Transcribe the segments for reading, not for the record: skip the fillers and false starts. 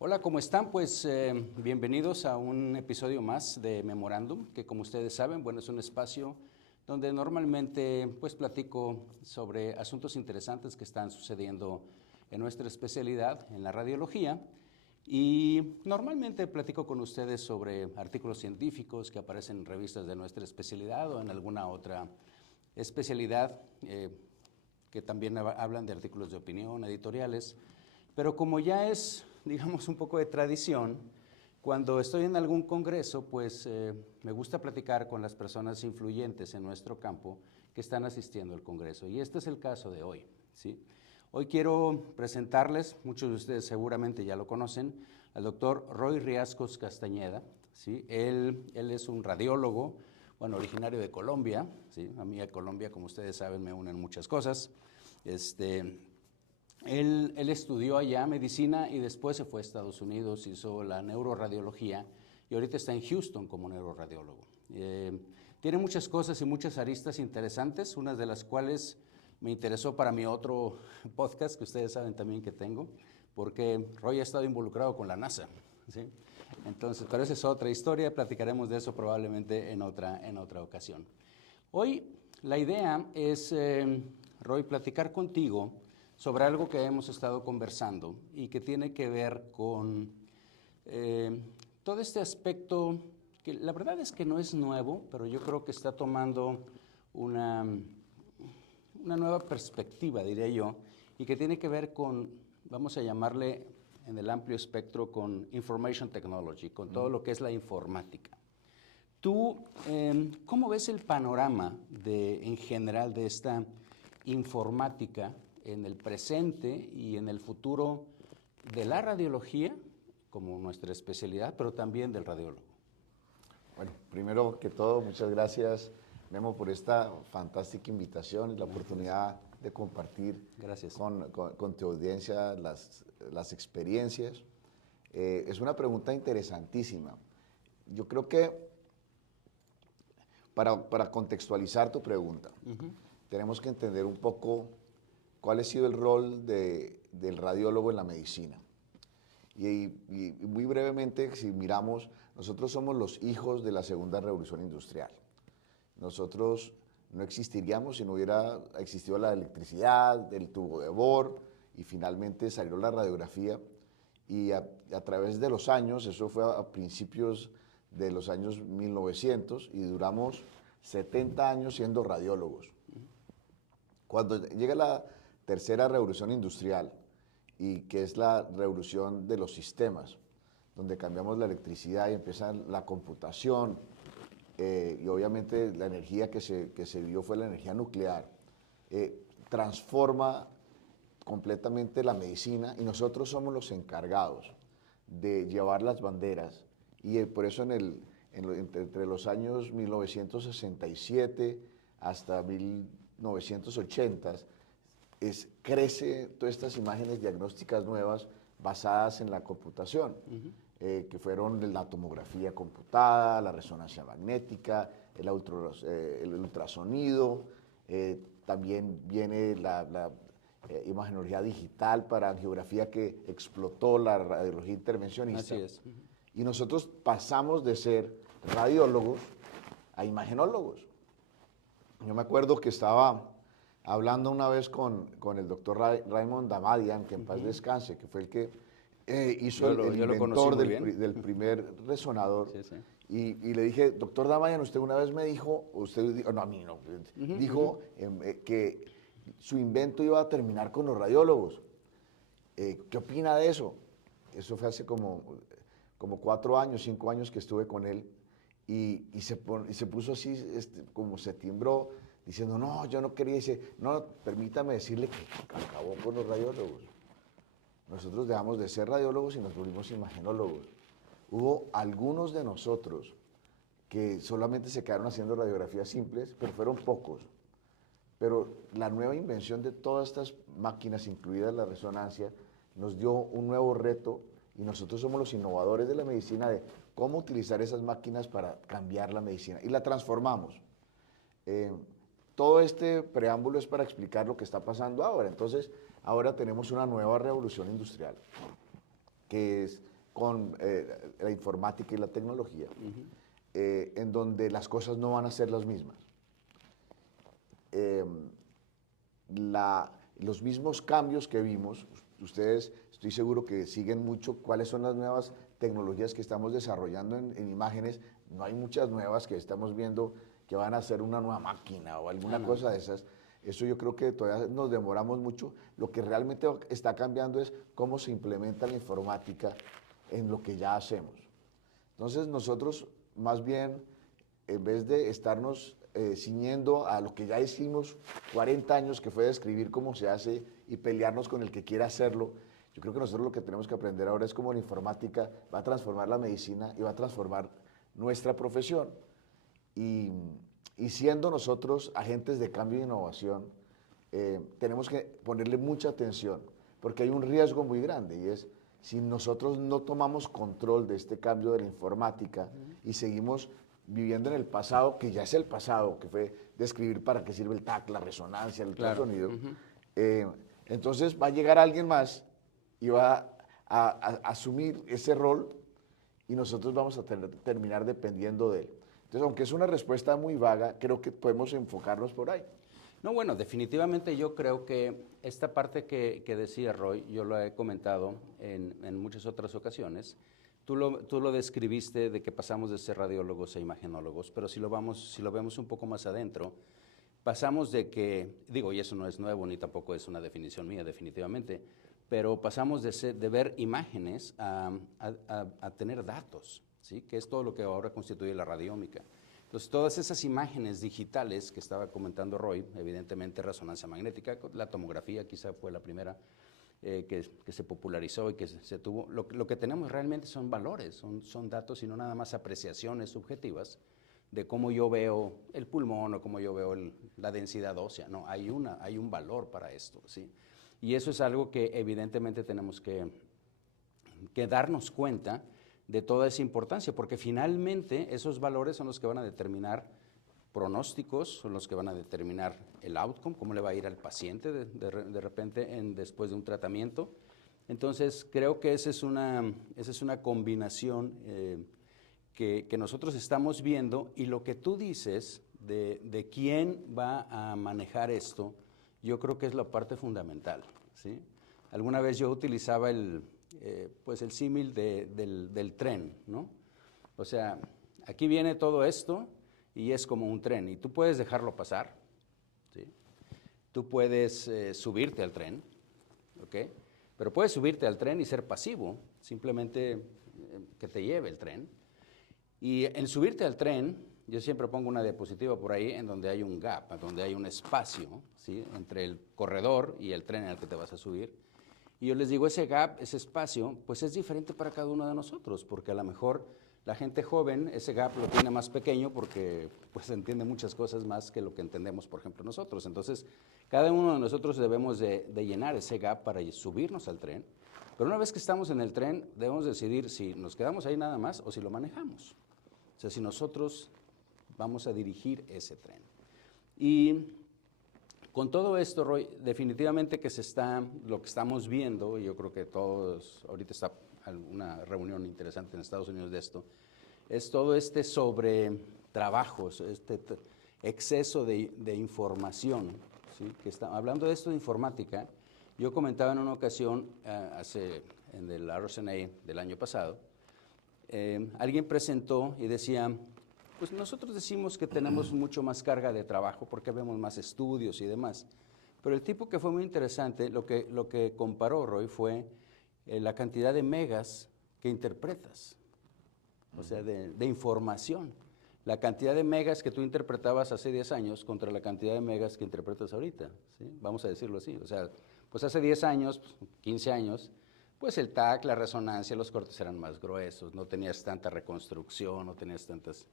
Hola, ¿cómo están? Pues bienvenidos a un episodio más de Memorándum, que como ustedes saben, bueno, es un espacio donde normalmente pues platico sobre asuntos interesantes que están sucediendo en nuestra especialidad, en la radiología, y normalmente platico con ustedes sobre artículos científicos que aparecen en revistas de nuestra especialidad o en alguna otra especialidad que también hablan de artículos de opinión, editoriales. Pero como ya es, digamos, un poco de tradición, cuando estoy en algún congreso, pues me gusta platicar con las personas influyentes en nuestro campo que están asistiendo al congreso. Y este es el caso de hoy, ¿sí? Hoy quiero presentarles, muchos de ustedes seguramente ya lo conocen, al doctor Roy Riascos Castañeda, ¿sí? Él es un radiólogo, bueno, originario de Colombia, ¿sí? A mí a Colombia, como ustedes saben, me unen muchas cosas. Él estudió allá medicina y después se fue a Estados Unidos, hizo la neuroradiología y ahorita está en Houston como neuroradiólogo. Tiene muchas cosas y muchas aristas interesantes, unas de las cuales me interesó para mi otro podcast que ustedes saben también que tengo, porque Roy ha estado involucrado con la NASA, ¿sí? Entonces, pero esa es otra historia, platicaremos de eso probablemente en otra ocasión. Hoy la idea es, Roy, platicar contigo sobre algo que hemos estado conversando y que tiene que ver con todo este aspecto que la verdad es que no es nuevo, pero yo creo que está tomando una nueva perspectiva, diría yo, y que tiene que ver con, vamos a llamarle en el amplio espectro, con Information Technology, con todo lo que es la informática. ¿Tú cómo ves el panorama en general de esta informática en el presente y en el futuro de la radiología, como nuestra especialidad, pero también del radiólogo? Bueno, primero que todo, muchas gracias, Memo, por esta fantástica invitación y la oportunidad de compartir con tu audiencia las experiencias. Es una pregunta interesantísima. Yo creo que para contextualizar tu pregunta, tenemos que entender un poco cuál ha sido el rol del radiólogo en la medicina. Y muy brevemente, si miramos, nosotros somos los hijos de la segunda revolución industrial. Nosotros no existiríamos si no hubiera existido la electricidad, el tubo de Bohr, y finalmente salió la radiografía. Y a través de los años, eso fue a principios de los años 1900, y duramos 70 años siendo radiólogos. Cuando llega la tercera revolución industrial, y que es la revolución de los sistemas, donde cambiamos la electricidad y empieza la computación, y obviamente la energía que se vio fue la energía nuclear, transforma completamente la medicina y nosotros somos los encargados de llevar las banderas. Y por eso entre los años 1967 hasta 1980 crece todas estas imágenes diagnósticas nuevas basadas en la computación, que fueron la tomografía computada, la resonancia magnética, el ultrasonido, también viene la imagenología digital para angiografía que explotó la radiología intervencionista. Así es. Y nosotros pasamos de ser radiólogos a imagenólogos. Yo me acuerdo que estaba hablando una vez con el doctor Raymond Damadian, que en paz descanse, que fue el que hizo el inventor del primer resonador. Sí, sí. Y le dije, doctor Damadian, usted una vez me dijo, no, a mí no, dijo que su invento iba a terminar con los radiólogos. ¿Qué opina de eso? Eso fue hace como 4 años, 5 años que estuve con él, y se puso así, como se timbró, diciendo, no, yo no quería, dice, no, permítame decirle que acabó con los radiólogos. Nosotros dejamos de ser radiólogos y nos volvimos imagenólogos. Hubo algunos de nosotros que solamente se quedaron haciendo radiografías simples, pero fueron pocos. Pero la nueva invención de todas estas máquinas, incluida la resonancia, nos dio un nuevo reto y nosotros somos los innovadores de la medicina de cómo utilizar esas máquinas para cambiar la medicina y la transformamos. Todo este preámbulo es para explicar lo que está pasando ahora. Entonces, ahora tenemos una nueva revolución industrial. que es con la informática y la tecnología, en donde las cosas no van a ser las mismas. Los mismos cambios que vimos, ustedes estoy seguro que siguen mucho cuáles son las nuevas tecnologías que estamos desarrollando en imágenes. No hay muchas nuevas que estamos viendo que van a ser una nueva máquina o alguna cosa de esas. Eso yo creo que todavía nos demoramos mucho. Lo que realmente está cambiando es cómo se implementa la informática en lo que ya hacemos. Entonces nosotros más bien, en vez de estarnos ciñendo a lo que ya hicimos 40 años, que fue describir cómo se hace y pelearnos con el que quiera hacerlo, yo creo que nosotros lo que tenemos que aprender ahora es cómo la informática va a transformar la medicina y va a transformar nuestra profesión. Y siendo nosotros agentes de cambio e innovación, tenemos que ponerle mucha atención, porque hay un riesgo muy grande, y es si nosotros no tomamos control de este cambio de la informática y seguimos viviendo en el pasado, que ya es el pasado, que fue describir para qué sirve el TAC, la resonancia, el ultrasonido, entonces va a llegar alguien más y va a asumir ese rol y nosotros vamos a terminar dependiendo de él. Entonces, aunque es una respuesta muy vaga, creo que podemos enfocarnos por ahí. No, bueno, definitivamente yo creo que esta parte que decía Roy, yo lo he comentado en muchas otras ocasiones. Tú lo describiste de que pasamos de ser radiólogos a imagenólogos, pero si lo vemos un poco más adentro, pasamos de que, digo, y eso no es nuevo ni tampoco es una definición mía definitivamente, pero pasamos de ver imágenes a tener datos, ¿sí? Que es todo lo que ahora constituye la radiómica. Entonces, todas esas imágenes digitales que estaba comentando Roy, evidentemente resonancia magnética, la tomografía quizá fue la primera que se popularizó y que se tuvo. Lo que tenemos realmente son valores, son datos y no nada más apreciaciones subjetivas de cómo yo veo el pulmón o cómo yo veo la densidad ósea. No, hay un valor para esto, ¿sí? Y eso es algo que evidentemente tenemos que darnos cuenta de toda esa importancia, porque finalmente esos valores son los que van a determinar pronósticos, son los que van a determinar el outcome, cómo le va a ir al paciente de repente después de un tratamiento. Entonces, creo que esa es una combinación que nosotros estamos viendo, y lo que tú dices de quién va a manejar esto, yo creo que es la parte fundamental, ¿sí? Alguna vez yo utilizaba el símil del tren, ¿no? O sea, aquí viene todo esto y es como un tren, y tú puedes dejarlo pasar, ¿sí? Tú puedes subirte al tren, ¿ok? Pero puedes subirte al tren y ser pasivo, simplemente que te lleve el tren. Y en subirte al tren, yo siempre pongo una diapositiva por ahí en donde hay un gap, donde hay un espacio, ¿sí? Entre el corredor y el tren en el que te vas a subir. Y yo les digo, ese gap, ese espacio, pues es diferente para cada uno de nosotros, porque a lo mejor la gente joven ese gap lo tiene más pequeño porque pues entiende muchas cosas más que lo que entendemos, por ejemplo, nosotros. Entonces, cada uno de nosotros debemos de llenar ese gap para subirnos al tren. Pero una vez que estamos en el tren, debemos decidir si nos quedamos ahí nada más o si lo manejamos. O sea, si nosotros vamos a dirigir ese tren. Y con todo esto, Roy, definitivamente que lo que estamos viendo, y yo creo que todos, ahorita está una reunión interesante en Estados Unidos de esto, es todo sobre trabajos, exceso de información, ¿sí? Hablando de esto de informática, yo comentaba en una ocasión, en el RSNA del año pasado, alguien presentó y decía, pues nosotros decimos que tenemos mucho más carga de trabajo porque vemos más estudios y demás. Pero el tipo que fue muy interesante, lo que comparó, Roy, fue la cantidad de megas que interpretas, o sea, de información. La cantidad de megas que tú interpretabas hace 10 años contra la cantidad de megas que interpretas ahorita, ¿sí? Vamos a decirlo así. O sea, pues hace 10 años, 15 años, pues el TAC, la resonancia, los cortes eran más gruesos, no tenías tanta reconstrucción, no tenías tantas...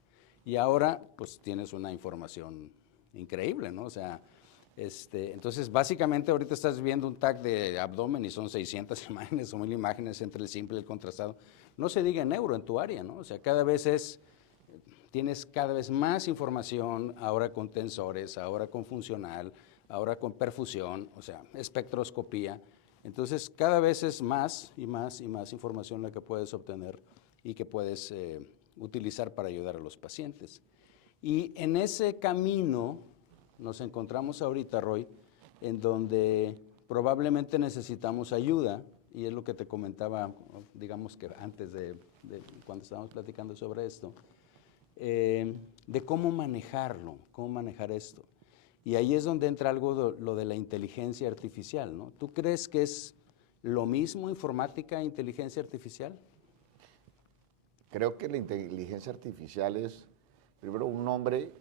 Y ahora, pues tienes una información increíble, ¿no? O sea, entonces básicamente ahorita estás viendo un TAC de abdomen y son 600 imágenes o 1000 imágenes entre el simple y el contrastado. No se diga neuro en tu área, ¿no? O sea, tienes cada vez más información, ahora con tensores, ahora con funcional, ahora con perfusión, o sea, espectroscopía. Entonces, cada vez es más y más y más información la que puedes obtener y que puedes utilizar para ayudar a los pacientes. Y en ese camino nos encontramos ahorita, Roy, en donde probablemente necesitamos ayuda, y es lo que te comentaba, digamos que antes de cuando estábamos platicando sobre esto, de cómo manejarlo, cómo manejar esto. Y ahí es donde entra algo lo de la inteligencia artificial, ¿no? ¿Tú crees que es lo mismo informática e inteligencia artificial? Creo que la inteligencia artificial es, primero, un nombre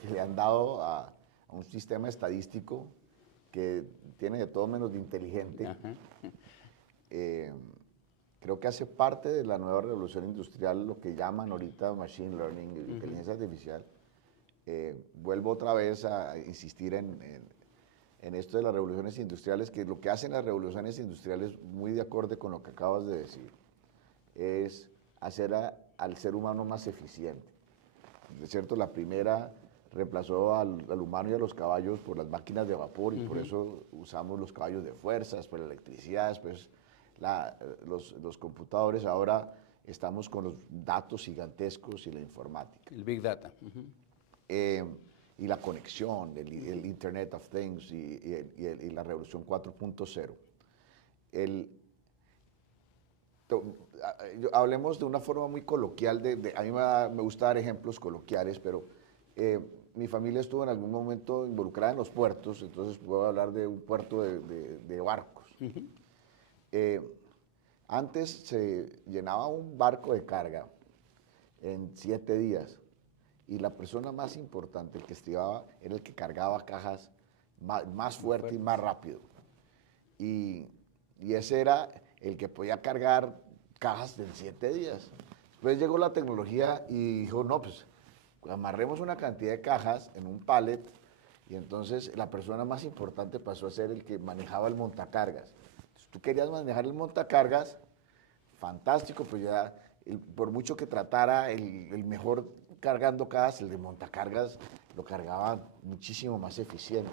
que le han dado a un sistema estadístico que tiene de todo menos de inteligente. Creo que hace parte de la nueva revolución industrial, lo que llaman ahorita machine learning, inteligencia artificial. Vuelvo otra vez a insistir en esto de las revoluciones industriales, que lo que hacen las revoluciones industriales, muy de acorde con lo que acabas de decir, es hacer al ser humano más eficiente. ¿De cierto? La primera reemplazó al humano y a los caballos por las máquinas de vapor, y por eso usamos los caballos de fuerza, después la electricidad, después los computadores. Ahora estamos con los datos gigantescos y la informática. El Big Data. Y la conexión, el Internet of Things y la revolución 4.0. Hablemos de una forma muy coloquial, a mí me gusta dar ejemplos coloquiales, pero mi familia estuvo en algún momento involucrada en los puertos, entonces puedo hablar de un puerto de barcos. Antes se llenaba un barco de carga en 7 días, y la persona más importante, el que estribaba, era el que cargaba cajas más fuerte y más rápido. Y ese era el que podía cargar cajas en 7 días. Después llegó la tecnología y dijo, no, pues amarremos una cantidad de cajas en un pallet, y entonces la persona más importante pasó a ser el que manejaba el montacargas. Entonces, tú querías manejar el montacargas, fantástico, pues ya, por mucho que tratara el mejor cargando cajas, el de montacargas lo cargaba muchísimo más eficiente.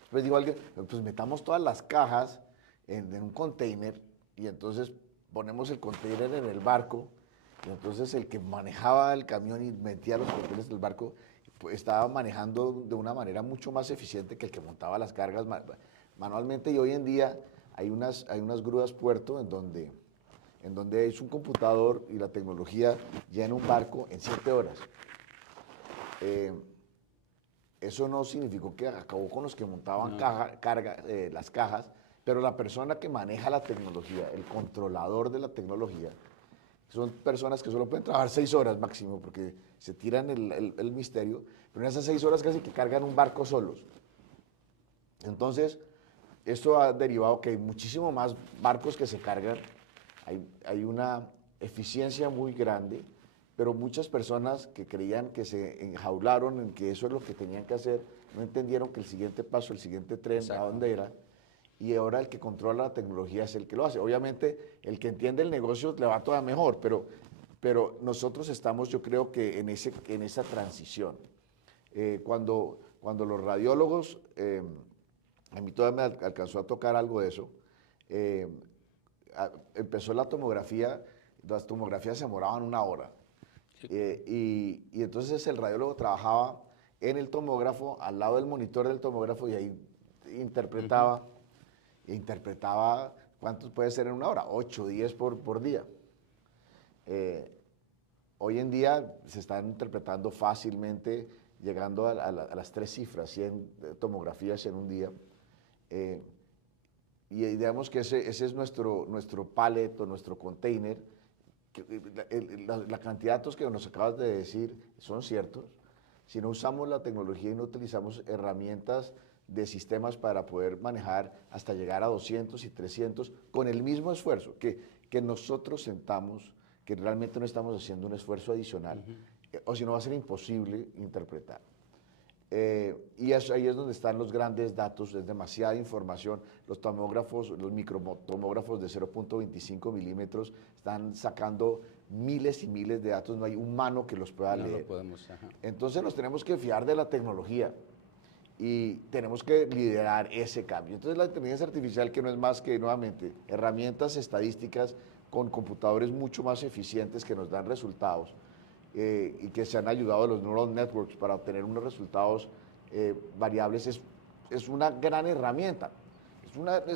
Después digo alguien, pues metamos todas las cajas en un container, y entonces ponemos el container en el barco, y entonces el que manejaba el camión y metía los containers del barco, pues estaba manejando de una manera mucho más eficiente que el que montaba las cargas manualmente. Y hoy en día hay unas grúas puerto en donde es un computador y la tecnología llena un barco en 7 horas. Eso no significó que acabó con los que montaban las cajas, pero la persona que maneja la tecnología, el controlador de la tecnología, son personas que solo pueden trabajar 6 horas máximo, porque se tiran el misterio, pero en esas 6 horas casi que cargan un barco solos. Entonces, esto ha derivado que hay muchísimo más barcos que se cargan, hay una eficiencia muy grande, pero muchas personas que creían que se enjaularon en que eso es lo que tenían que hacer, no entendieron que el siguiente paso, el siguiente tren, Exacto. a dónde era, y ahora el que controla la tecnología es el que lo hace. Obviamente, el que entiende el negocio le va todavía mejor, pero nosotros estamos, yo creo que en esa transición. Cuando los radiólogos, a mí todavía me alcanzó a tocar algo de eso, empezó la tomografía, las tomografías se demoraban 1 hora. Y entonces el radiólogo trabajaba en el tomógrafo, al lado del monitor del tomógrafo, y ahí interpretaba, ¿cuántos puede ser en 1 hora? 8, 10 por día. Hoy en día se están interpretando fácilmente, llegando a las 3 cifras, 100 tomografías en un día. Y digamos que ese es nuestro pallet o nuestro container. La cantidad de datos que nos acabas de decir son ciertos. Si no usamos la tecnología y no utilizamos herramientas de sistemas para poder manejar hasta llegar a 200 y 300 con el mismo esfuerzo, que nosotros sentamos, que realmente no estamos haciendo un esfuerzo adicional, o si no va a ser imposible interpretar. Y ahí es donde están los grandes datos, es demasiada información. Los tomógrafos, los microtomógrafos de 0.25 milímetros están sacando miles y miles de datos, no hay humano que los pueda leer. No lo podemos, ajá. Entonces nos tenemos que fiar de la tecnología. y tenemos que liderar ese cambio. Entonces la inteligencia artificial, que no es más que, nuevamente, herramientas estadísticas con computadores mucho más eficientes que nos dan resultados y que se han ayudado a los neural networks para obtener unos resultados variables, es una gran herramienta.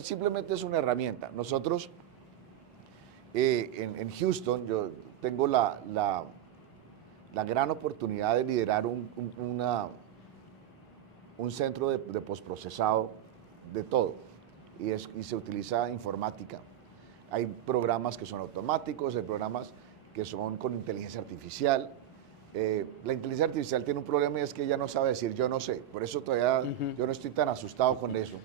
Simplemente es una herramienta. Nosotros en Houston, yo tengo la gran oportunidad de liderar un centro de postprocesado de todo, y se utiliza informática. Hay programas que son automáticos, hay programas que son con inteligencia artificial. La inteligencia artificial tiene un problema, y es que ella no sabe decir yo no sé, por eso todavía yo no estoy tan asustado con eso.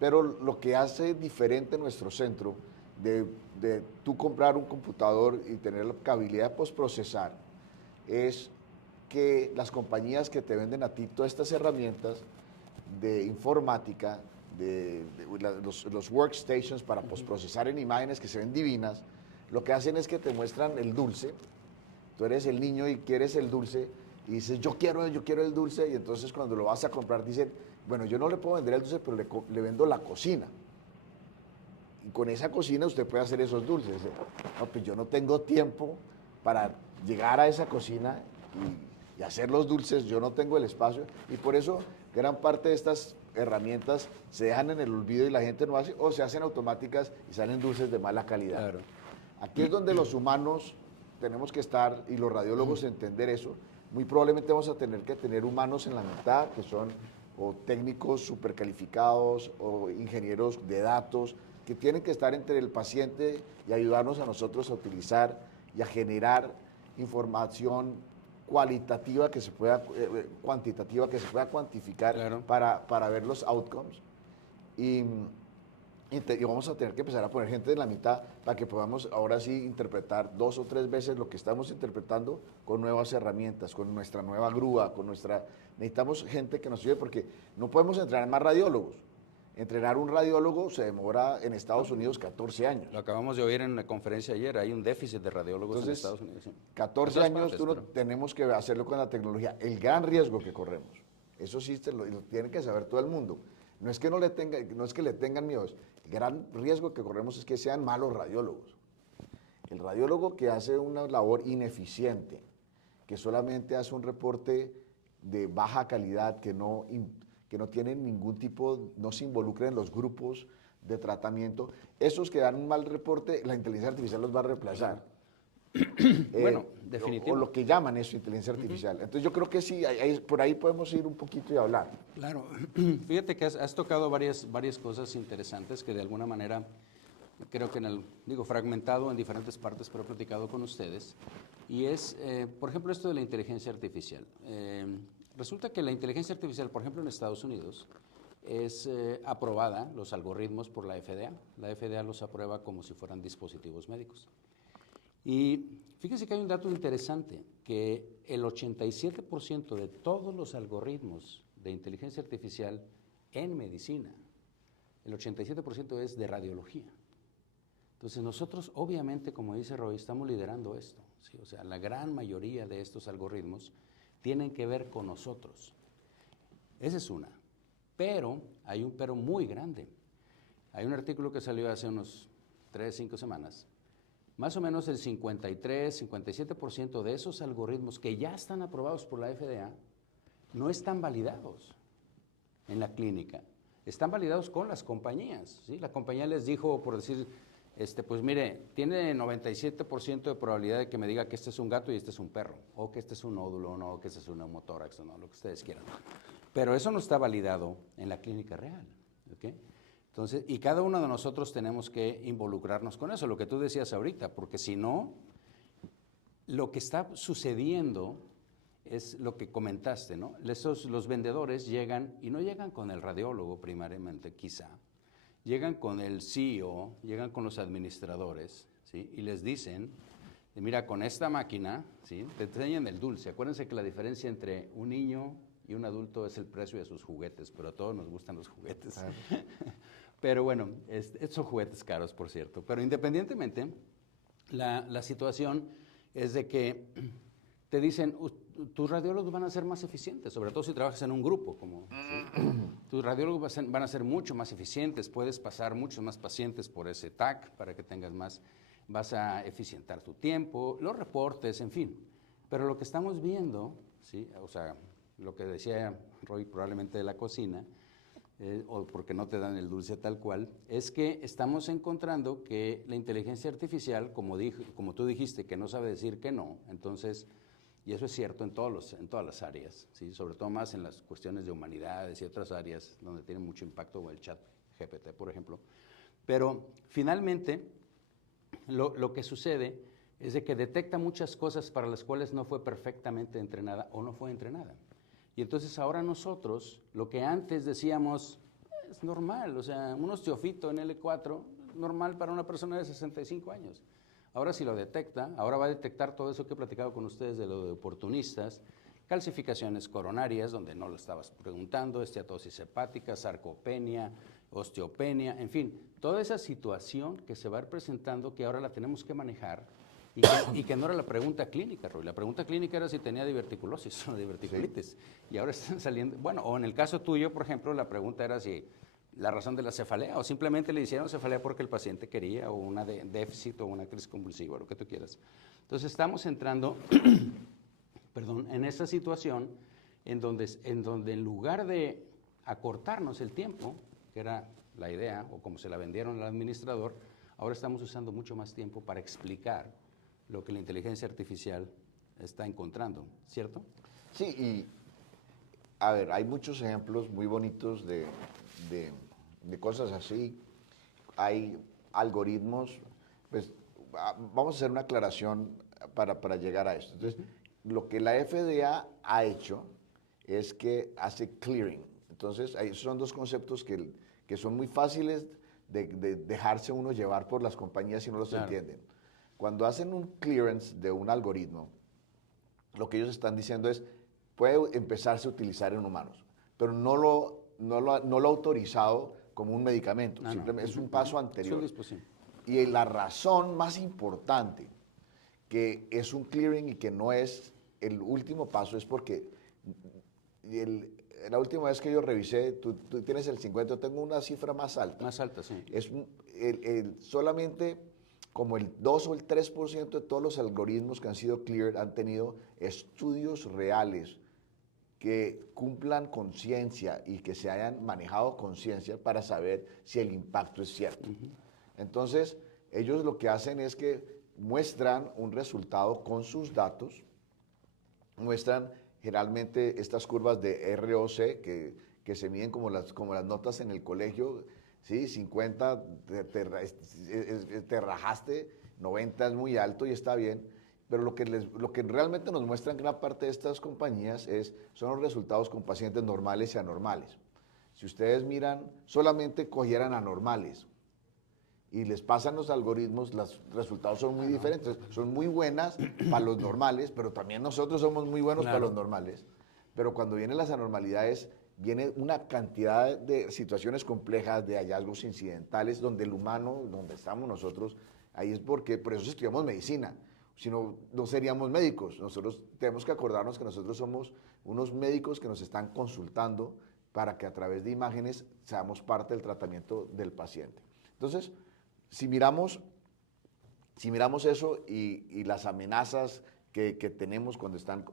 Pero lo que hace diferente nuestro centro de tú comprar un computador y tener la habilidad de postprocesar es que las compañías que te venden a ti todas estas herramientas de informática, los workstations para postprocesar en imágenes que se ven divinas, lo que hacen es que te muestran el dulce. Tú eres el niño y quieres el dulce y dices yo quiero el dulce, y entonces cuando lo vas a comprar dicen, bueno, yo no le puedo vender el dulce, pero le vendo la cocina. Y con esa cocina usted puede hacer esos dulces. No, pues yo no tengo tiempo para llegar a esa cocina y hacer los dulces, yo no tengo el espacio, y por eso gran parte de estas herramientas se dejan en el olvido y la gente no hace, o se hacen automáticas y salen dulces de mala calidad. Claro. Aquí es donde los humanos tenemos que estar, y los radiólogos entender eso. Muy probablemente vamos a tener que tener humanos en la mitad, que son o técnicos supercalificados o ingenieros de datos, que tienen que estar entre el paciente y ayudarnos a nosotros a utilizar y a generar información cualitativa que se pueda, cuantitativa que se pueda cuantificar, claro, para ver los outcomes. Y vamos a tener que empezar a poner gente en la mitad para que podamos ahora sí interpretar 2 o 3 veces lo que estamos interpretando con nuevas herramientas, con nuestra nueva grúa, necesitamos gente que nos ayude, porque no podemos entrenar más radiólogos. Entrenar un radiólogo se demora en Estados Unidos 14 años. Lo acabamos de oír en la conferencia ayer, hay un déficit de radiólogos en Estados Unidos. Sí. 14 años tenemos que hacerlo con la tecnología. El gran riesgo que corremos, eso sí lo tiene que saber todo el mundo. No es que le tengan miedo, el gran riesgo que corremos es que sean malos radiólogos. El radiólogo que hace una labor ineficiente, que solamente hace un reporte de baja calidad, que no tienen ningún tipo, no se involucran en los grupos de tratamiento, esos que dan un mal reporte, la inteligencia artificial los va a reemplazar. Bueno, definitivamente. O lo que llaman eso, inteligencia artificial. Entonces yo creo que sí, por ahí podemos ir un poquito y hablar. Claro, fíjate que has tocado varias cosas interesantes que de alguna manera, creo que fragmentado en diferentes partes, pero he platicado con ustedes, y es, por ejemplo, esto de la inteligencia artificial. Resulta que la inteligencia artificial, por ejemplo, en Estados Unidos, es aprobada, los algoritmos, por la FDA. La FDA los aprueba como si fueran dispositivos médicos. Y fíjese que hay un dato interesante, que el 87% de todos los algoritmos de inteligencia artificial en medicina, el 87% es de radiología. Entonces nosotros, obviamente, como dice Roy, estamos liderando esto, ¿sí? O sea, la gran mayoría de estos algoritmos tienen que ver con nosotros. Esa es una. Pero hay un pero muy grande. Hay un artículo que salió hace unos 3, 5 semanas. Más o menos el 53, 57% de esos algoritmos que ya están aprobados por la FDA no están validados en la clínica. Están validados con las compañías, ¿sí? La compañía les dijo, por decir, pues mire, tiene 97% de probabilidad de que me diga que este es un gato y este es un perro, o que este es un nódulo, o que este es un neumotórax, no, lo que ustedes quieran. Pero eso no está validado en la clínica real, ¿ok? Entonces, y cada uno de nosotros tenemos que involucrarnos con eso, lo que tú decías ahorita, porque si no, lo que está sucediendo es lo que comentaste, ¿no? Los vendedores llegan, y no llegan con el radiólogo primariamente, quizá, llegan con el CEO, llegan con los administradores, ¿sí? Y les dicen, mira, con esta máquina, ¿sí? Te enseñan el dulce. Acuérdense que la diferencia entre un niño y un adulto es el precio de sus juguetes, pero a todos nos gustan los juguetes. Claro. Pero bueno, estos son juguetes caros, por cierto. Pero independientemente, la situación es de que te dicen, tus radiólogos van a ser más eficientes, sobre todo si trabajas en un grupo. ¿Sí? Tus radiólogos van a ser mucho más eficientes, puedes pasar muchos más pacientes por ese TAC para que tengas más, vas a eficientar tu tiempo, los reportes, en fin. Pero lo que estamos viendo, ¿sí? O sea, lo que decía Roy probablemente de la cocina, o porque no te dan el dulce tal cual, es que estamos encontrando que la inteligencia artificial, como tú dijiste, que no sabe decir que no, entonces, y eso es cierto en todas las áreas, ¿sí? Sobre todo más en las cuestiones de humanidades y otras áreas donde tiene mucho impacto, o el chat GPT, por ejemplo. Pero finalmente, lo que sucede es de que detecta muchas cosas para las cuales no fue perfectamente entrenada o no fue entrenada. Y entonces ahora nosotros, lo que antes decíamos, es normal, o sea, un osteofito en L4, normal para una persona de 65 años. Ahora si lo detecta, ahora va a detectar todo eso que he platicado con ustedes de lo de oportunistas, calcificaciones coronarias, donde no lo estabas preguntando, esteatosis hepática, sarcopenia, osteopenia, en fin, toda esa situación que se va a ir presentando que ahora la tenemos que manejar y que no era la pregunta clínica, Roy. La pregunta clínica era si tenía diverticulosis o diverticulitis. Sí. Y ahora están saliendo, bueno, o en el caso tuyo, por ejemplo, la pregunta era si la razón de la cefalea o simplemente le hicieron cefalea porque el paciente quería o una déficit o una crisis convulsiva, lo que tú quieras. Entonces estamos entrando, perdón, en esa situación en donde en lugar de acortarnos el tiempo, que era la idea o como se la vendieron al administrador, ahora estamos usando mucho más tiempo para explicar lo que la inteligencia artificial está encontrando, ¿cierto? Sí, y a ver, hay muchos ejemplos muy bonitos de cosas así. Hay algoritmos, pues vamos a hacer una aclaración para llegar a esto. Entonces, lo que la FDA ha hecho es que hace clearing. Entonces, son dos conceptos que son muy fáciles de dejarse uno llevar por las compañías si no los entienden. Cuando hacen un clearance de un algoritmo, lo que ellos están diciendo es, puede empezarse a utilizar en humanos, pero no lo ha autorizado como un medicamento, simplemente es un paso anterior. Y la razón más importante que es un clearing y que no es el último paso es porque la última vez que yo revisé, tú tienes el 50, yo tengo una cifra más alta. Más alta, sí. Es solamente como el 2 o el 3% de todos los algoritmos que han sido cleared han tenido estudios reales que cumplan conciencia y que se hayan manejado conciencia para saber si el impacto es cierto. Entonces, ellos lo que hacen es que muestran un resultado con sus datos, muestran generalmente estas curvas de ROC que se miden como las notas en el colegio, ¿sí? 50 te rajaste, 90 es muy alto y está bien, pero lo que realmente nos muestran gran parte de estas compañías son los resultados con pacientes normales y anormales. Si ustedes miran, solamente cogieran anormales y les pasan los algoritmos, los resultados son muy diferentes. Son muy buenas para los normales, pero también nosotros somos muy buenos para los normales. Pero cuando vienen las anormalidades, viene una cantidad de situaciones complejas, de hallazgos incidentales, donde el humano, donde estamos nosotros, ahí es por eso estudiamos medicina. Si no, no seríamos médicos. Nosotros tenemos que acordarnos que nosotros somos unos médicos que nos están consultando para que a través de imágenes seamos parte del tratamiento del paciente. Entonces, si miramos eso y las amenazas que tenemos cuando están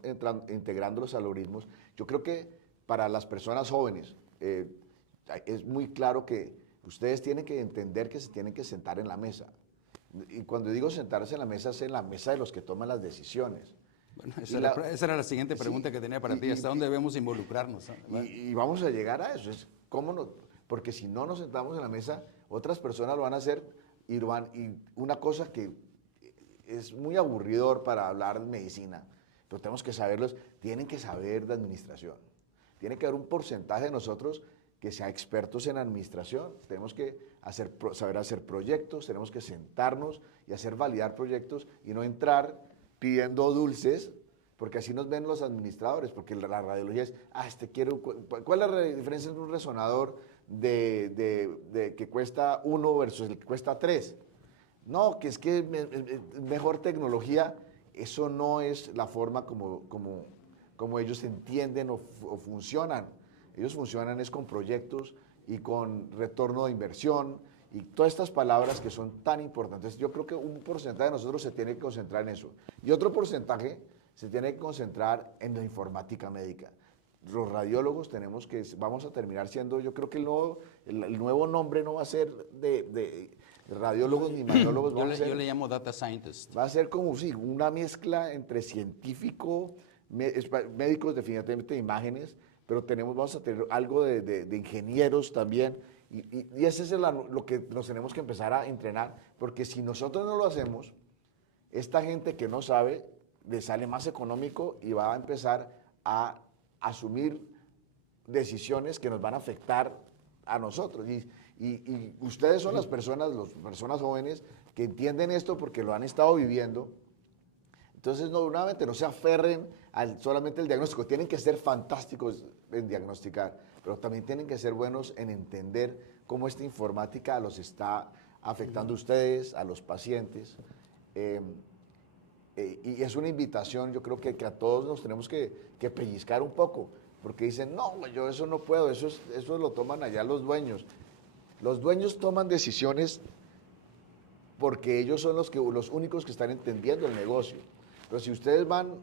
integrando los algoritmos, yo creo que para las personas jóvenes es muy claro que ustedes tienen que entender que se tienen que sentar en la mesa. Y cuando digo sentarse en la mesa, es en la mesa de los que toman las decisiones. Bueno, esa era la siguiente pregunta que tenía para ti. ¿Hasta dónde debemos involucrarnos? Y vamos a llegar a eso. Porque si no nos sentamos en la mesa, otras personas lo van a hacer y una cosa que es muy aburridor para hablar de medicina, pero tenemos que saberlos, tienen que saber de administración. Tiene que haber un porcentaje de nosotros que sea expertos en administración. Tenemos que saber hacer proyectos, tenemos que sentarnos y hacer validar proyectos y no entrar pidiendo dulces, porque así nos ven los administradores, porque la radiología es, ¿cuál es la diferencia entre un resonador que cuesta 1 versus el que cuesta 3? No, que es mejor tecnología eso no es la forma como ellos entienden o funcionan. Ellos funcionan es con proyectos y con retorno de inversión y todas estas palabras que son tan importantes. Yo creo que un porcentaje de nosotros se tiene que concentrar en eso. Y otro porcentaje se tiene que concentrar en la informática médica. Los radiólogos vamos a terminar siendo, yo creo que el nuevo nombre no va a ser de radiólogos ni imaginólogos. Yo le llamo data scientist. Va a ser como sí, una mezcla entre científico, médicos definitivamente de imágenes, pero vamos a tener algo de ingenieros también. Y ese es lo que nos tenemos que empezar a entrenar, porque si nosotros no lo hacemos, esta gente que no sabe, le sale más económico y va a empezar a asumir decisiones que nos van a afectar a nosotros. Y ustedes son las personas jóvenes que entienden esto porque lo han estado viviendo. Entonces, nuevamente, no se aferren solamente al diagnóstico. Tienen que ser fantásticos en diagnosticar, pero también tienen que ser buenos en entender cómo esta informática los está afectando a ustedes, a los pacientes. Y es una invitación, yo creo que a todos nos tenemos que pellizcar un poco, porque dicen, no, yo eso no puedo, eso lo toman allá los dueños. Los dueños toman decisiones porque ellos son los únicos que están entendiendo el negocio. Pero si ustedes van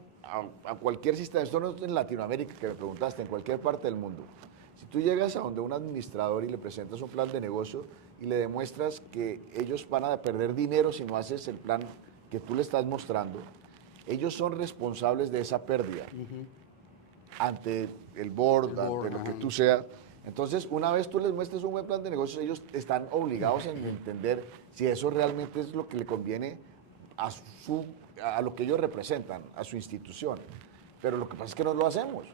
a cualquier sistema, esto no es en Latinoamérica que me preguntaste, en cualquier parte del mundo, si tú llegas a donde un administrador y le presentas un plan de negocio y le demuestras que ellos van a perder dinero si no haces el plan que tú le estás mostrando, ellos son responsables de esa pérdida ante el board, ante lo que tú seas. Entonces, una vez tú les muestres un buen plan de negocios, ellos están obligados a entender si eso realmente es lo que le conviene a lo que ellos representan, a su institución. Pero lo que pasa es que no lo hacemos.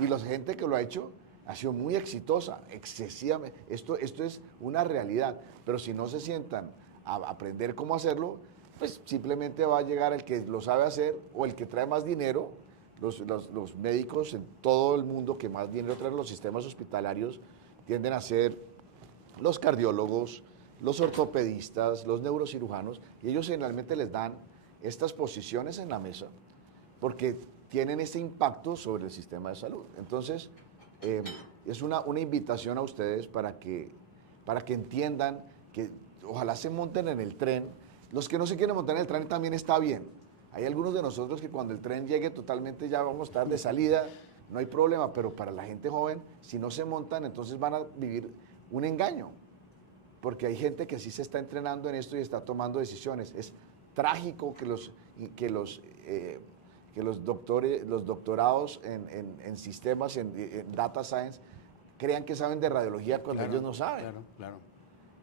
Y la gente que lo ha hecho ha sido muy exitosa, excesivamente. Esto es una realidad. Pero si no se sientan a aprender cómo hacerlo, pues simplemente va a llegar el que lo sabe hacer o el que trae más dinero. Los médicos en todo el mundo que más dinero traen los sistemas hospitalarios tienden a ser los cardiólogos, los ortopedistas, los neurocirujanos, y ellos generalmente les dan estas posiciones en la mesa porque tienen ese impacto sobre el sistema de salud. Entonces, es una invitación a ustedes para que entiendan que ojalá se monten en el tren. Los que no se quieren montar en el tren también está bien. Hay algunos de nosotros que cuando el tren llegue totalmente ya vamos a estar de salida, no hay problema, pero para la gente joven, si no se montan, entonces van a vivir un engaño, porque hay gente que sí se está entrenando en esto y está tomando decisiones. Es trágico que los doctorados en sistemas, en data science, crean que saben de radiología cuando ellos no saben. Claro.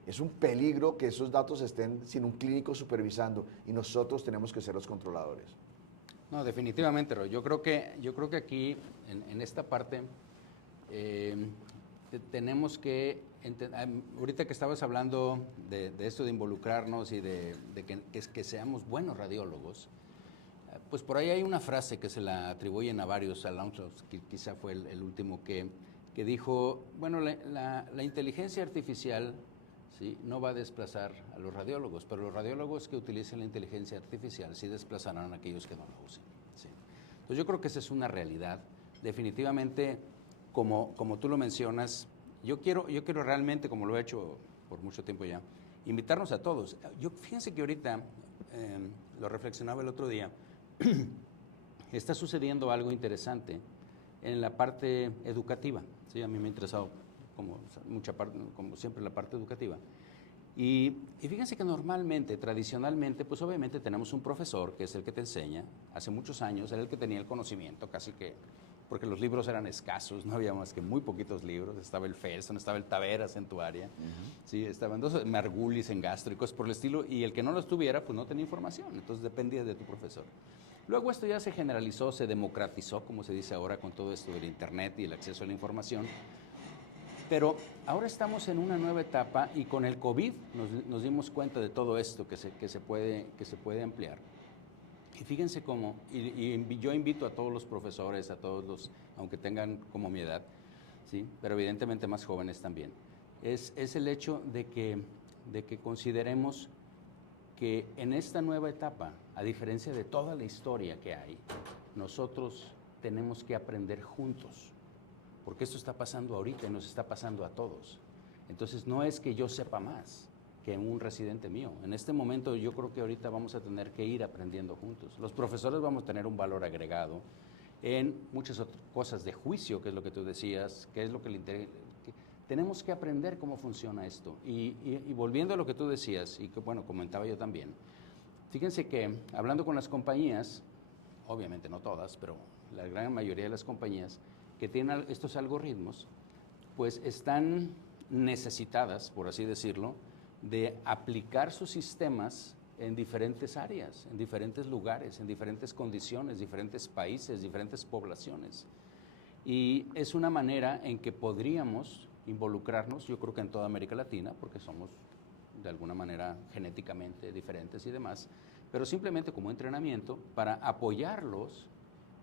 Es un peligro que esos datos estén sin un clínico supervisando y nosotros tenemos que ser los controladores. No, definitivamente, Roy. Yo creo que aquí, en esta parte, tenemos que, ahorita que estabas hablando de esto de involucrarnos y de que seamos buenos radiólogos, pues por ahí hay una frase que se la atribuyen a varios, a Alonso, que quizá fue el último, que dijo, bueno, la inteligencia artificial, ¿sí?, no va a desplazar a los radiólogos, pero los radiólogos que utilicen la inteligencia artificial sí desplazarán a aquellos que no la usen. ¿Sí? Entonces yo creo que esa es una realidad. Definitivamente, como tú lo mencionas, yo quiero realmente, como lo he hecho por mucho tiempo ya, invitarnos a todos. Fíjense que ahorita, lo reflexionaba el otro día, está sucediendo algo interesante en la parte educativa. ¿Sí? A mí me ha interesado como siempre la parte educativa. Y fíjense que normalmente, tradicionalmente, pues obviamente tenemos un profesor que es el que te enseña. Hace muchos años era el que tenía el conocimiento, casi que, porque los libros eran escasos, no había más que muy poquitos libros. Estaba el Felson, estaba el Taveras en tu área, ¿sí? Estaban dos Margulis en gastro y cosas por el estilo, y el que no los tuviera, pues no tenía información, entonces dependía de tu profesor. Luego esto ya se generalizó, se democratizó, como se dice ahora, con todo esto del Internet y el acceso a la información. Pero ahora estamos en una nueva etapa y con el COVID nos dimos cuenta de todo esto que se puede ampliar. Y fíjense cómo, y yo invito a todos los profesores, a todos los, aunque tengan como mi edad, ¿sí?, pero evidentemente más jóvenes también, es el hecho de que consideremos que en esta nueva etapa a diferencia de toda la historia que hay, nosotros tenemos que aprender juntos, porque esto está pasando ahorita y nos está pasando a todos. Entonces no es que yo sepa más que un residente mío. En este momento yo creo que ahorita vamos a tener que ir aprendiendo juntos. Los profesores vamos a tener un valor agregado en muchas otras cosas de juicio, que es lo que tú decías, que es lo que le interesa. Tenemos que aprender cómo funciona esto. Y volviendo a lo que tú decías, y que bueno, comentaba yo también, fíjense que hablando con las compañías, obviamente no todas, pero la gran mayoría de las compañías que tienen estos algoritmos, pues están necesitadas, por así decirlo, de aplicar sus sistemas en diferentes áreas, en diferentes lugares, en diferentes condiciones, diferentes países, diferentes poblaciones. Y es una manera en que podríamos involucrarnos, yo creo que en toda América Latina, porque somos de alguna manera genéticamente diferentes y demás, pero simplemente como entrenamiento para apoyarlos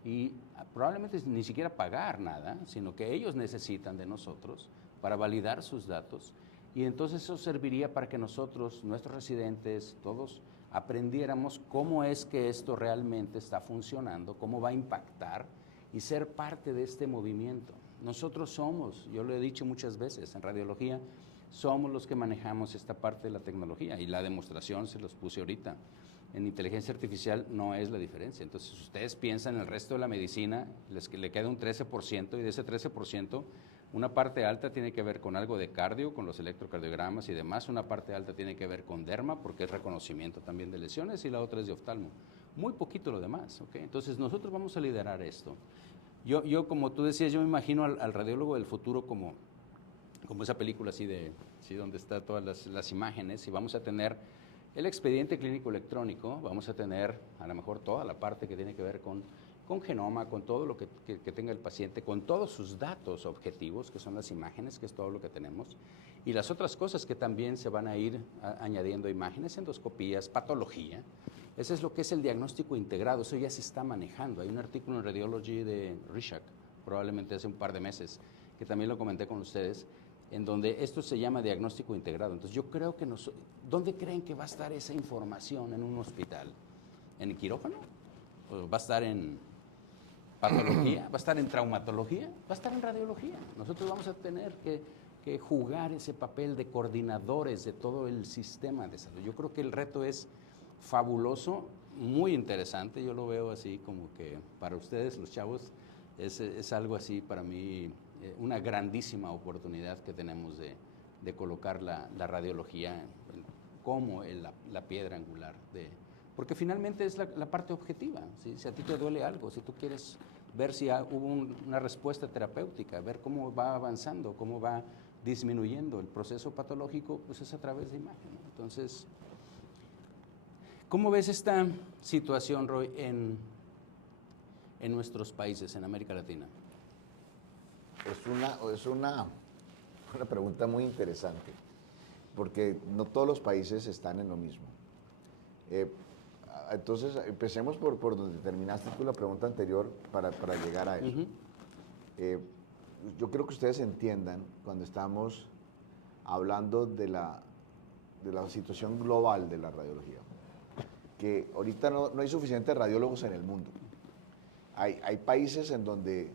y probablemente ni siquiera pagar nada, sino que ellos necesitan de nosotros para validar sus datos. Y entonces eso serviría para que nosotros, nuestros residentes, todos aprendiéramos cómo es que esto realmente está funcionando, cómo va a impactar y ser parte de este movimiento. Nosotros somos, yo lo he dicho muchas veces, en radiología, somos los que manejamos esta parte de la tecnología y la demostración se los puse ahorita. En inteligencia artificial no es la diferencia. Entonces, ustedes piensan en el resto de la medicina, le queda un 13% y de ese 13%, una parte alta tiene que ver con algo de cardio, con los electrocardiogramas y demás, una parte alta tiene que ver con derma, porque es reconocimiento también de lesiones, y la otra es de oftalmo. Muy poquito lo demás, ¿ok? Entonces, nosotros vamos a liderar esto. Yo como tú decías, yo me imagino al radiólogo del futuro como esa película así donde están todas las imágenes, y vamos a tener el expediente clínico electrónico, vamos a tener a lo mejor toda la parte que tiene que ver con genoma, con todo lo que tenga el paciente, con todos sus datos objetivos, que son las imágenes, que es todo lo que tenemos, y las otras cosas que también se van a ir añadiendo: imágenes, endoscopías, patología. Ese es lo que es el diagnóstico integrado, eso ya se está manejando. Hay un artículo en Radiology de Rishak, probablemente hace un par de meses, que también lo comenté con ustedes, en donde esto se llama diagnóstico integrado. Entonces yo creo que ¿dónde creen que va a estar esa información en un hospital? ¿En el quirófano? ¿O va a estar en patología? ¿Va a estar en traumatología? ¿Va a estar en radiología? Nosotros vamos a tener que jugar ese papel de coordinadores de todo el sistema de salud. Yo creo que el reto es fabuloso, muy interesante. Yo lo veo así como que para ustedes, los chavos, es algo así para mí, una grandísima oportunidad que tenemos de colocar la radiología como la piedra angular porque finalmente es la parte objetiva, ¿sí? Si a ti te duele algo, si tú quieres ver si hubo una respuesta terapéutica, ver cómo va avanzando, cómo va disminuyendo el proceso patológico, pues es a través de imagen, ¿no? Entonces, ¿cómo ves esta situación, Roy, en nuestros países, en América Latina? Es una pregunta muy interesante, porque no todos los países están en lo mismo. Entonces, empecemos por donde terminaste tú la pregunta anterior para llegar a eso. Yo creo que ustedes entiendan, cuando estamos hablando de la situación global de la radiología, que ahorita no hay suficientes radiólogos en el mundo. Hay países en donde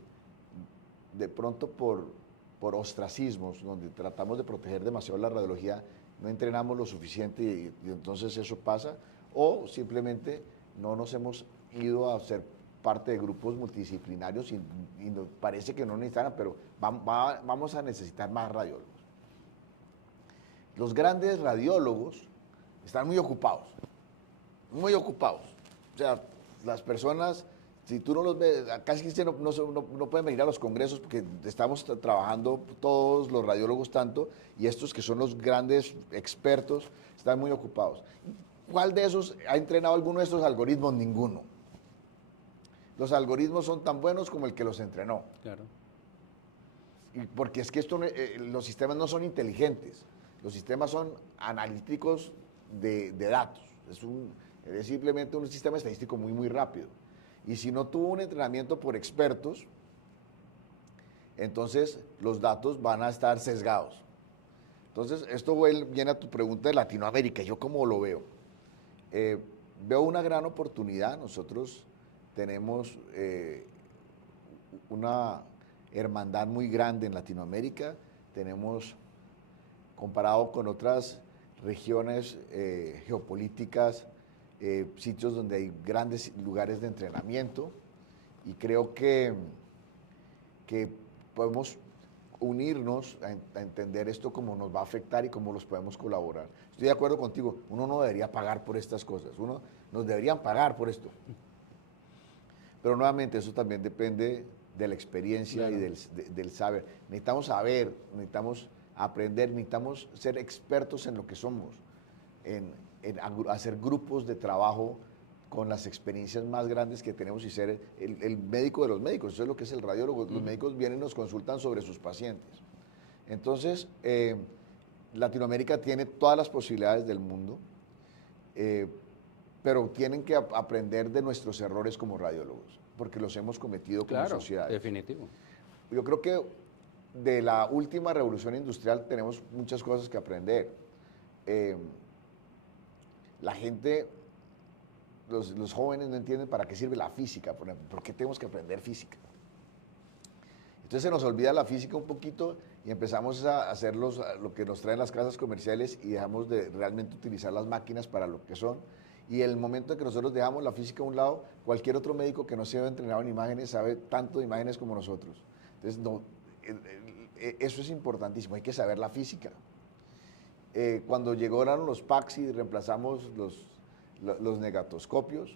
de pronto por ostracismos, donde tratamos de proteger demasiado la radiología, no entrenamos lo suficiente y entonces eso pasa, o simplemente no nos hemos ido a ser parte de grupos multidisciplinarios y nos parece que no necesitan, pero vamos a necesitar más radiólogos. Los grandes radiólogos están muy ocupados. O sea, las personas, si tú no los ves, casi que no pueden venir a los congresos porque estamos trabajando todos los radiólogos tanto, y estos que son los grandes expertos están muy ocupados. ¿Cuál de esos ha entrenado alguno de estos algoritmos? Ninguno. Los algoritmos son tan buenos como el que los entrenó. Claro. Y porque es que los sistemas no son inteligentes, los sistemas son analíticos de datos. Es simplemente un sistema estadístico muy, muy rápido. Y si no tuvo un entrenamiento por expertos, entonces los datos van a estar sesgados. Entonces, esto viene a tu pregunta de Latinoamérica, ¿yo cómo lo veo? veo una gran oportunidad. Nosotros tenemos una hermandad muy grande en Latinoamérica. Tenemos, comparado con otras regiones geopolíticas, sitios donde hay grandes lugares de entrenamiento, y creo que podemos unirnos a entender esto, cómo nos va a afectar y cómo los podemos colaborar. Estoy de acuerdo contigo, uno no debería pagar por estas cosas, nos deberían pagar por esto. Pero nuevamente eso también depende de la experiencia, claro, y del saber. Necesitamos saber, necesitamos aprender, necesitamos ser expertos en lo que somos, en hacer grupos de trabajo con las experiencias más grandes que tenemos y ser el médico de los médicos. Eso es lo que es el radiólogo. Los médicos vienen y nos consultan sobre sus pacientes. Entonces, Latinoamérica tiene todas las posibilidades del mundo, pero tienen que aprender de nuestros errores como radiólogos, porque los hemos cometido como sociedad. Definitivo. Yo creo que de la última revolución industrial tenemos muchas cosas que aprender. La gente, los jóvenes no entienden para qué sirve la física, por ejemplo. ¿Por qué tenemos que aprender física? Entonces se nos olvida la física un poquito y empezamos a hacer lo que nos traen las casas comerciales y dejamos de realmente utilizar las máquinas para lo que son. Y el momento en que nosotros dejamos la física a un lado, cualquier otro médico que no se haya entrenado en imágenes sabe tanto de imágenes como nosotros. Entonces, eso es importantísimo, hay que saber la física. Cuando llegaron los PACS y reemplazamos los negatoscopios,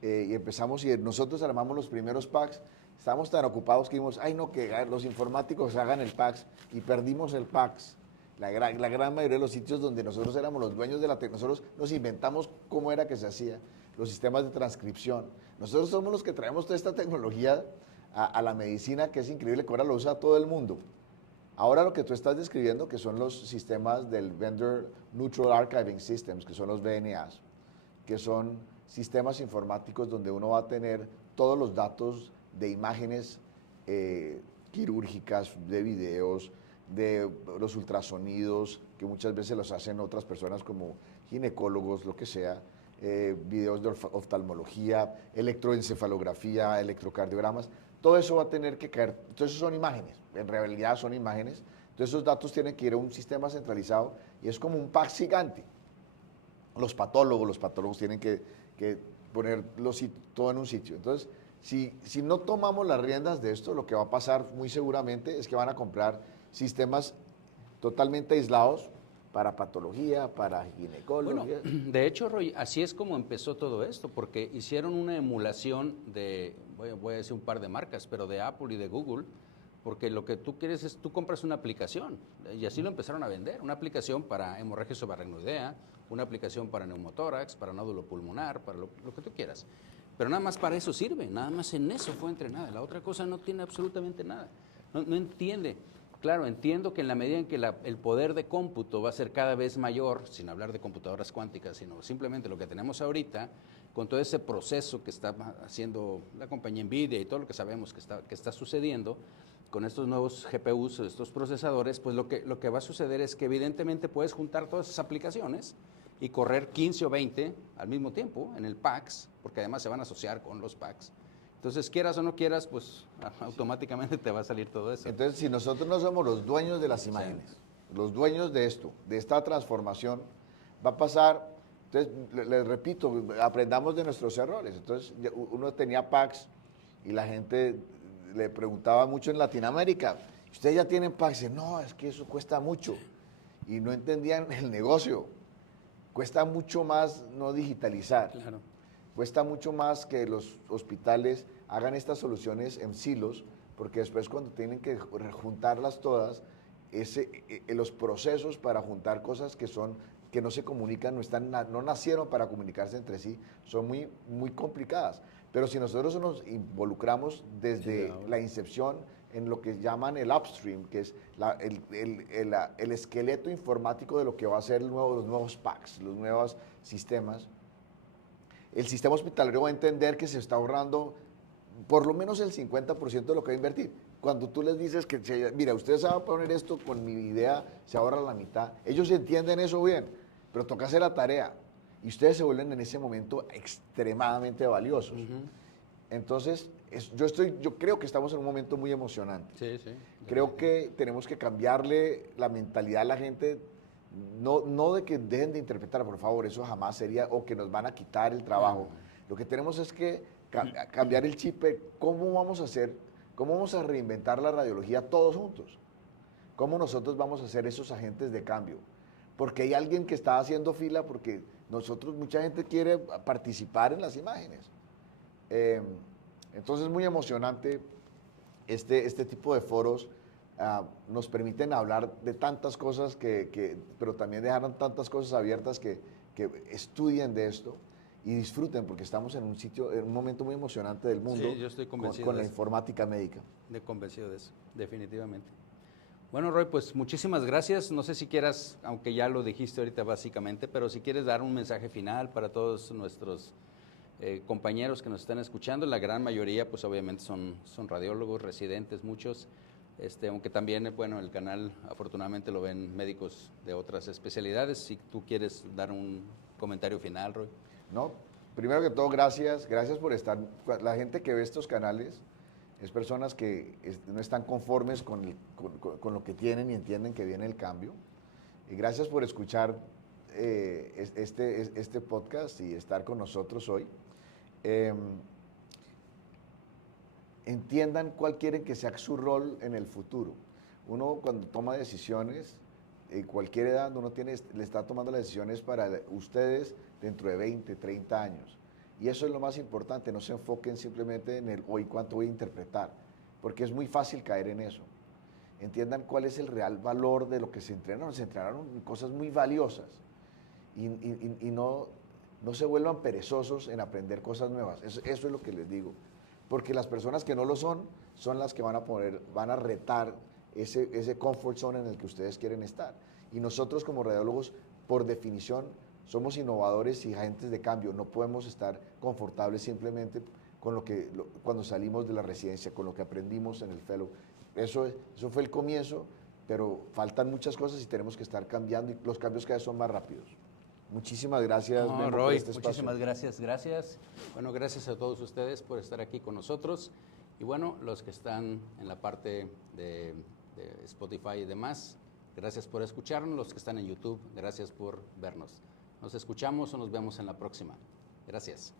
y empezamos, y nosotros armamos los primeros PACS, estábamos tan ocupados que dijimos, ay no, que los informáticos hagan el PACS, y perdimos el PACS. La gran mayoría de los sitios donde nosotros éramos los dueños de la tecnología, nosotros nos inventamos cómo era que se hacía, los sistemas de transcripción. Nosotros somos los que traemos toda esta tecnología a la medicina, que es increíble, que ahora lo usa todo el mundo. Ahora lo que tú estás describiendo, que son los sistemas del Vendor Neutral Archiving Systems, que son los VNAs, que son sistemas informáticos donde uno va a tener todos los datos de imágenes quirúrgicas, de videos, de los ultrasonidos, que muchas veces los hacen otras personas como ginecólogos, lo que sea, videos de oftalmología, electroencefalografía, electrocardiogramas. Todo eso va a tener que caer. Entonces son imágenes, en realidad son imágenes. Entonces esos datos tienen que ir a un sistema centralizado y es como un PACS gigante. Los patólogos tienen que poner todo en un sitio. Entonces, si no tomamos las riendas de esto, lo que va a pasar muy seguramente es que van a comprar sistemas totalmente aislados para patología, para ginecología. Bueno, de hecho, Roy, así es como empezó todo esto, porque hicieron una emulación de, voy a decir un par de marcas, pero de Apple y de Google, porque lo que tú quieres es, tú compras una aplicación, y así lo empezaron a vender, una aplicación para hemorragia subaracnoidea, una aplicación para neumotórax, para nódulo pulmonar, para lo que tú quieras. Pero nada más para eso sirve, nada más en eso fue entrenada, la otra cosa no tiene absolutamente nada, no entiende. Claro, entiendo que en la medida en que el poder de cómputo va a ser cada vez mayor, sin hablar de computadoras cuánticas, sino simplemente lo que tenemos ahorita, con todo ese proceso que está haciendo la compañía NVIDIA y todo lo que sabemos que está sucediendo, con estos nuevos GPUs, estos procesadores, pues lo que va a suceder es que evidentemente puedes juntar todas esas aplicaciones y correr 15 o 20 al mismo tiempo en el PACS, porque además se van a asociar con los PACS. Entonces, quieras o no quieras, pues automáticamente te va a salir todo eso. Entonces, si nosotros no somos los dueños de las imágenes, sí, los dueños de esto, de esta transformación, va a pasar. Entonces, les repito, aprendamos de nuestros errores. Entonces, uno tenía PACS y la gente le preguntaba mucho en Latinoamérica, ¿ustedes ya tienen PACS? Y no, es que eso cuesta mucho. Y no entendían el negocio. Cuesta mucho más no digitalizar. Claro. Cuesta mucho más que los hospitales hagan estas soluciones en silos, porque después cuando tienen que juntarlas todas, los procesos para juntar cosas que no se comunican, no nacieron para comunicarse entre sí, son muy, muy complicadas. Pero si nosotros nos involucramos desde la incepción en lo que llaman el upstream, que es el esqueleto informático de lo que va a ser los nuevos PACS, los nuevos sistemas, el sistema hospitalario va a entender que se está ahorrando por lo menos el 50% de lo que va a invertir. Cuando tú les dices que, mira, ustedes van a poner esto con mi idea, se ahorra la mitad. Ellos entienden eso bien, pero toca hacer la tarea. y ustedes se vuelven en ese momento extremadamente valiosos. Entonces, yo creo que estamos en un momento muy emocionante. Sí, sí. Creo que tenemos que cambiarle la mentalidad a la gente, no de que dejen de interpretar, por favor, eso jamás sería, o que nos van a quitar el trabajo. Lo que tenemos es que cambiar el chip de cómo vamos a hacer, cómo vamos a reinventar la radiología todos juntos. Cómo nosotros vamos a ser esos agentes de cambio. Porque hay alguien que está haciendo fila, porque mucha gente quiere participar en las imágenes. Entonces es muy emocionante este tipo de foros. Nos permiten hablar de tantas cosas, pero también dejaron tantas cosas abiertas que estudien de esto y disfruten, porque estamos en un momento muy emocionante del mundo. Sí, yo estoy convencido con la de eso. informática médica. Convencido de eso, definitivamente. Bueno, Roy, pues muchísimas gracias. No sé si quieras, aunque ya lo dijiste ahorita básicamente, pero si quieres dar un mensaje final para todos nuestros compañeros que nos están escuchando. La gran mayoría, pues obviamente son radiólogos, residentes, muchos. Aunque también, bueno, el canal afortunadamente lo ven médicos de otras especialidades. Si tú quieres dar un comentario final, Roy. No, primero que todo, gracias por estar. La gente que ve estos canales es personas que no están conformes con lo que tienen y entienden que viene el cambio. Y gracias por escuchar este podcast y estar con nosotros hoy. Entiendan cuál quieren que sea su rol en el futuro. Uno cuando toma decisiones, en cualquier edad, le está tomando las decisiones para ustedes dentro de 20, 30 años. Y eso es lo más importante, no se enfoquen simplemente en el hoy cuánto voy a interpretar, porque es muy fácil caer en eso. Entiendan cuál es el real valor de lo que se entrenaron en cosas muy valiosas y no se vuelvan perezosos en aprender cosas nuevas. Eso es lo que les digo. Porque las personas que no lo son las que van a retar ese comfort zone en el que ustedes quieren estar. Y nosotros como radiólogos, por definición, somos innovadores y agentes de cambio. No podemos estar confortables simplemente con cuando salimos de la residencia, con lo que aprendimos en el fellow. Eso fue el comienzo, pero faltan muchas cosas y tenemos que estar cambiando, y los cambios cada vez son más rápidos. Muchísimas gracias, Memo, Roy, por este espacio. muchísimas gracias. Bueno, gracias a todos ustedes por estar aquí con nosotros. Y bueno, los que están en la parte de Spotify y demás, gracias por escucharnos. Los que están en YouTube, gracias por vernos. Nos escuchamos o nos vemos en la próxima. Gracias.